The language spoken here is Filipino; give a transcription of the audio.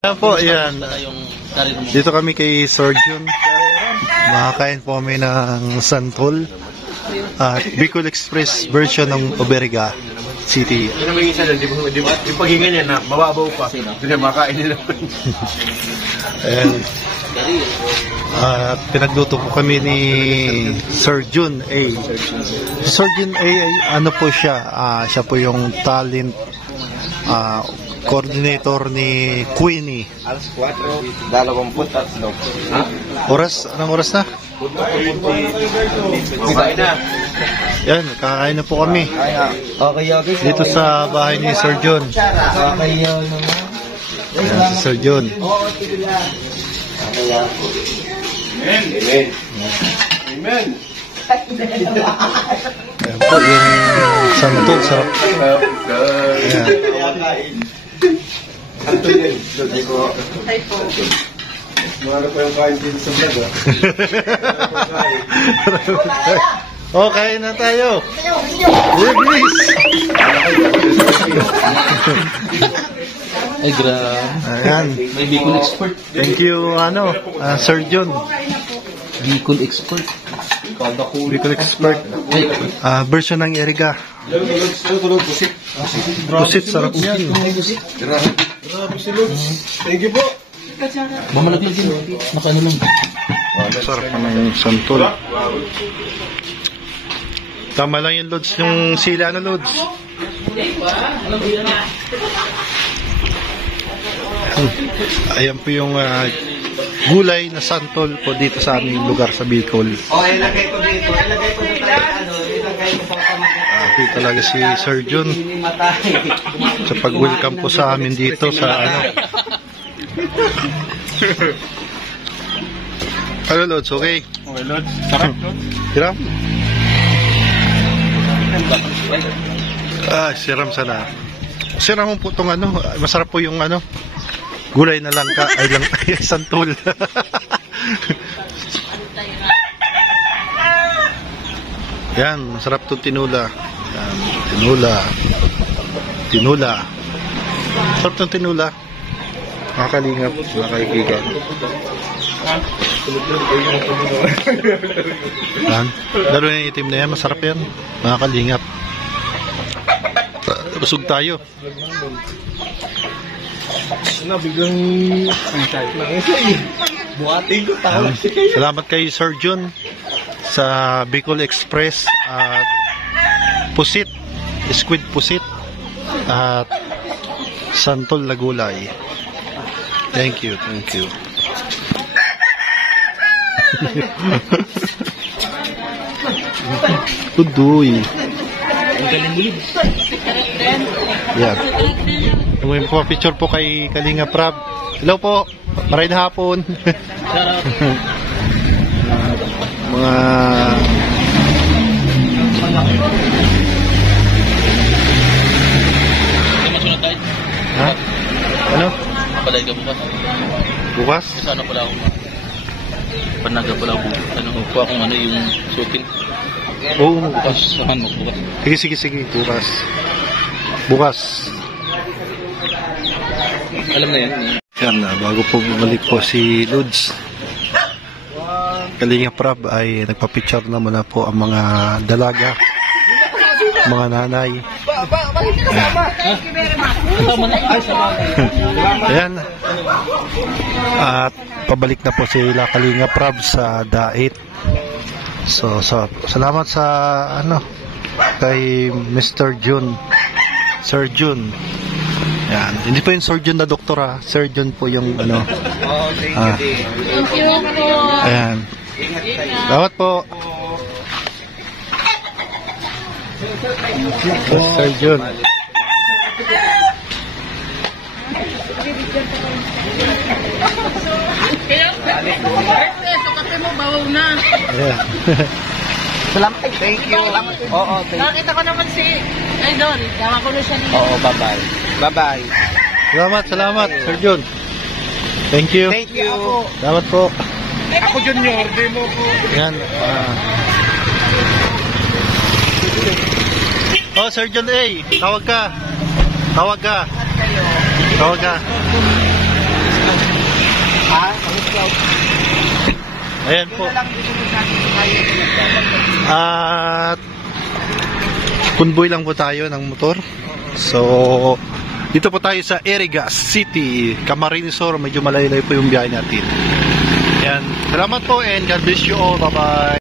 Yan po, yan. Dito kami kay Surgeon. Makakain po kami ng santol at Bicol Express version ng Oberiga City. Ano may isa doon, di paghinga niya na mababaw pa. Hindi na makain nila. Ayan. At pinagluto po kami ni Surgeon A. Surgeon A ay ano po siya? Siya po yung talent coordinator ni Queenie. Alas 4, 23. Oras? Anong oras na? Kakain na. Yan, kakain na po kami. Okay. Dito sa bahay ni Sir John. Okay Ayan si Sir John. Amen. Amen. Ayan po yung santol. Sarap. Ayan. Hi po. Mga pa yung kain din sa vlog, Oh, kain na tayo. Bilis. Ay, grabe. Ayan. May Bicol Expert. Thank you, Sir John. Bicol Expert. Bicol Expert. Version ng Eriga. Pusit, sarap yan. Grabe si Lutz. Thank you po. Mamalaglag yun. Nakaano lang. Sarap ng santol. Tama lang yung Lods, yung sila na Lods. Ayan po yung gulay na santol po dito sa aming lugar sa Bicol. Ilagay ko dito. Ilagay ko pa Happy talaga si Sir John sa pag-welcome po sa amin dito sa Hello Lods, okay? Okay, Lods. Sarap, Lods. Siram? Siram sana. Siram po itong masarap po yung gulay na langka, ay santol. Yan, masarap itong tinula. Yan, tinula. Masarap itong tinula. Makakalingap, mga kaibigan. Yan, lalo na yung itim na yan, masarap yan. Makakalingap. Busog tayo. Biglang buhating ko tawa. Salamat kay Sir John sa Bicol Express at pusit, squid pusit at santol na gulay. Thank you. Udoy. Yan. Ngayon po, picture po kay Kalinga Prab. Hello po, maray na hapon. Mga ha? Ano? Palay ka bukas. Bukas? Sana pala ako. Panaga pala ako. Kuha akong yung shooting. Oo, Bukas. Saan mo bukas? Sige. Bukas. Alam na yan. Yan na, bago po bumalik po si Lods. Kalinga Prab ay nagpa-picture na muna po ang mga dalaga, mga nanay. Ayan. At pabalik na po sila Kalinga Prab sa Dait. So salamat sa kay Mr. Jun, Sir Jun. Yan. Hindi po yung surgeon na doktor surgeon po yung Thank you po. Ayan. Salamat po. Surgeon. Kape mo, bawaw na. Ayan. Salamat. Thank you. Oo, Nakita ko naman si Idol. Tama ko na siya dito. Oo, bye-bye. Bye-bye. Salamat, Sir John. Thank you. Thank you. Salamat po. Ako Junior, demo po. Yan. Sir John A. Tawag ka. Ayan po. At convoy lang po tayo ng motor. So, dito po tayo sa Erigas City, Camarines Sur. Medyo malayo po yung biyahe natin. Ayan. Salamat po and God bless you all. Bye-bye.